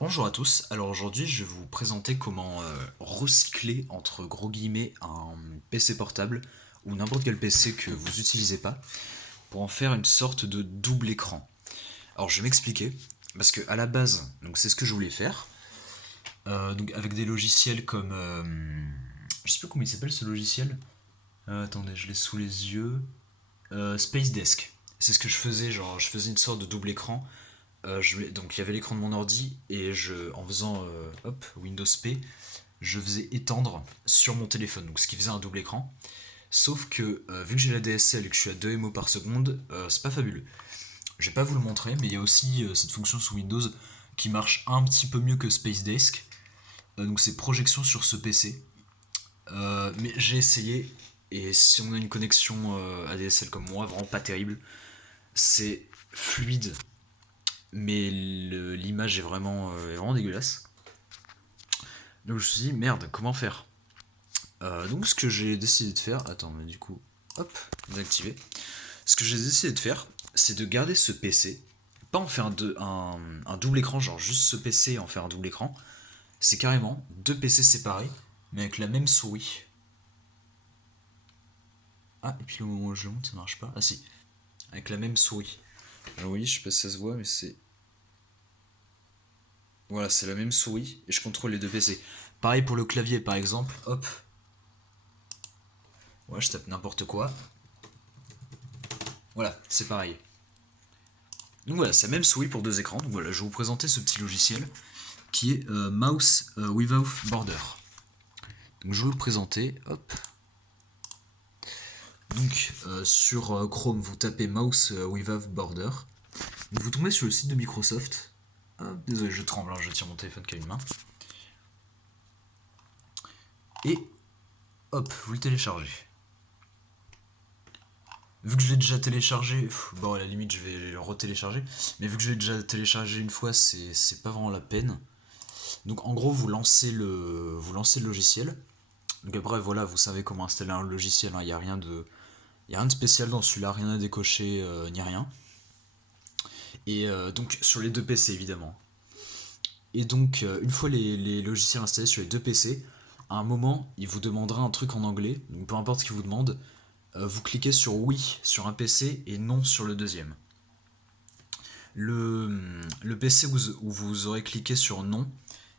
Bonjour à tous, alors aujourd'hui je vais vous présenter comment recycler entre gros guillemets un PC portable ou n'importe quel PC que vous n'utilisez pas pour en faire une sorte de double écran. Alors je vais m'expliquer, parce que à la base, donc c'est ce que je voulais faire, donc avec des logiciels comme... je sais plus comment il s'appelle ce logiciel. Attendez, je l'ai sous les yeux. Space Desk. C'est ce que je faisais, genre je faisais une sorte de double écran. Donc il y avait l'écran de mon ordi et en faisant hop, Windows P, je faisais étendre sur mon téléphone, donc ce qui faisait un double écran. Sauf que vu que j'ai la DSL et que je suis à 2 MO par seconde, c'est pas fabuleux. Je vais pas vous le montrer, mais il y a aussi cette fonction sous Windows qui marche un petit peu mieux que Space Desk. Donc c'est projection sur ce PC. Mais j'ai essayé et si on a une connexion ADSL comme moi, vraiment pas terrible, c'est fluide mais l'image est vraiment dégueulasse. Donc je me suis dit, merde, comment faire. Donc ce que j'ai décidé de faire, attends, mais du coup, hop, désactiver. Ce que j'ai décidé de faire, c'est de garder ce PC, pas en faire un double écran, genre juste ce PC et en faire un double écran. C'est carrément deux PC séparés, mais avec la même souris. Ah, et puis le moment où je le monte, ça marche pas. Ah si, avec la même souris. Alors oui, je sais pas si ça se voit, mais c'est... Voilà, c'est la même souris, et je contrôle les deux PC. Pareil pour le clavier, par exemple, hop, ouais, je tape n'importe quoi. Voilà, c'est pareil. Donc voilà, c'est la même souris pour deux écrans. Donc voilà, je vais vous présenter ce petit logiciel qui est Mouse Without Border. Donc je vais vous le présenter. Hop. Donc sur Chrome, vous tapez Mouse Without Border. Donc, vous tombez sur le site de Microsoft. Désolé, je tremble, hein, je tire mon téléphone qu'à une main. Et hop, vous le téléchargez. Vu que je l'ai déjà téléchargé, bon à la limite je vais le retélécharger, mais vu que je l'ai déjà téléchargé une fois, c'est pas vraiment la peine. Donc en gros vous lancez le logiciel. Donc après voilà, vous savez comment installer un logiciel, il n'y a y a rien de spécial dans celui-là, rien à décocher, ni rien. Et donc sur les deux PC évidemment. Et donc une fois les logiciels installés sur les deux PC, à un moment il vous demandera un truc en anglais, donc peu importe ce qu'il vous demande, vous cliquez sur oui sur un PC et non sur le deuxième. Le PC où vous aurez cliqué sur non,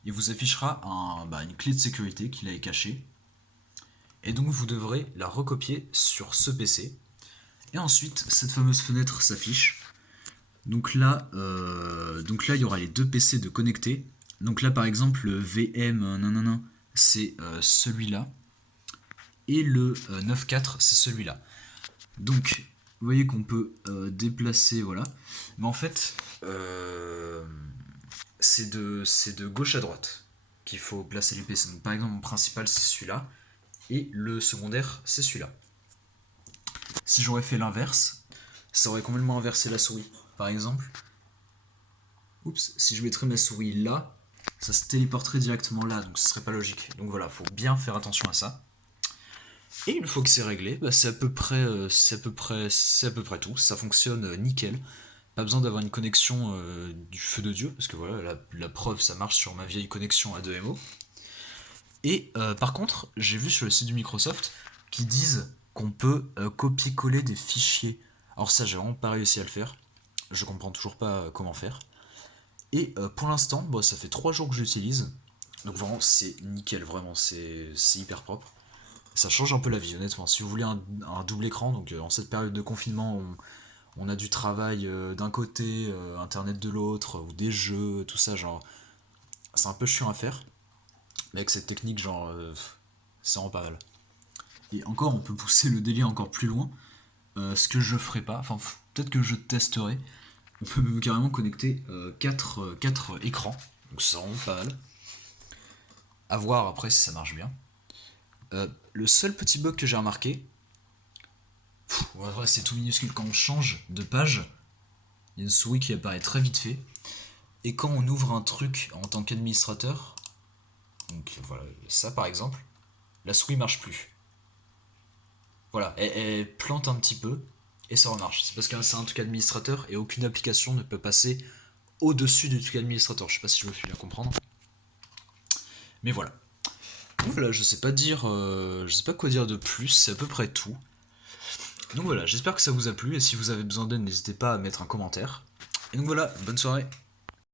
il vous affichera une clé de sécurité qu'il a cachée. Et donc vous devrez la recopier sur ce PC. Et ensuite, cette fameuse fenêtre s'affiche. Donc là, il y aura les deux PC de connectés. Donc là, par exemple, le VM, nanana, c'est celui-là. Et le 9.4, c'est celui-là. Donc, vous voyez qu'on peut déplacer, voilà. Mais en fait, c'est de gauche à droite qu'il faut placer les PC. Donc, par exemple, mon principal, c'est celui-là. Et le secondaire, c'est celui-là. Si j'aurais fait l'inverse, ça aurait complètement inversé la souris. Par exemple, oups, si je mettrais ma souris là, ça se téléporterait directement là, donc ce serait pas logique. Donc voilà, faut bien faire attention à ça. Et une fois que c'est réglé, c'est à peu près, c'est à peu près tout. Ça fonctionne nickel. Pas besoin d'avoir une connexion du feu de Dieu, parce que voilà, la preuve, ça marche sur ma vieille connexion à 2MO. Et par contre, j'ai vu sur le site du Microsoft qu'ils disent qu'on peut copier-coller des fichiers. Alors ça, j'ai vraiment pas réussi à le faire. Je comprends toujours pas comment faire. Et pour l'instant, bon, ça fait 3 jours que j'utilise. Donc vraiment, c'est nickel, vraiment, c'est hyper propre. Ça change un peu la vie, honnêtement. Si vous voulez un double écran, donc en cette période de confinement, on a du travail d'un côté, internet de l'autre, ou des jeux, tout ça, genre, c'est un peu chiant à faire. Mais avec cette technique, genre, c'est vraiment pas mal. Et encore, on peut pousser le délire encore plus loin. Ce que je ferai pas, enfin, peut-être que je testerai. On peut carrément connecter 4 écrans. Donc c'est vraiment pas mal. À voir après si ça marche bien. Le seul petit bug que j'ai remarqué, c'est tout minuscule, quand on change de page, il y a une souris qui apparaît très vite fait. Et quand on ouvre un truc en tant qu'administrateur, donc voilà, ça par exemple, la souris marche plus. Voilà, elle plante un petit peu et ça remarche. C'est parce que c'est un truc administrateur et aucune application ne peut passer au-dessus du truc administrateur. Je sais pas si je me fais bien comprendre. Mais voilà. Donc voilà, je sais pas quoi dire de plus, c'est à peu près tout. Donc voilà, j'espère que ça vous a plu, et si vous avez besoin d'aide, n'hésitez pas à mettre un commentaire. Et donc voilà, bonne soirée.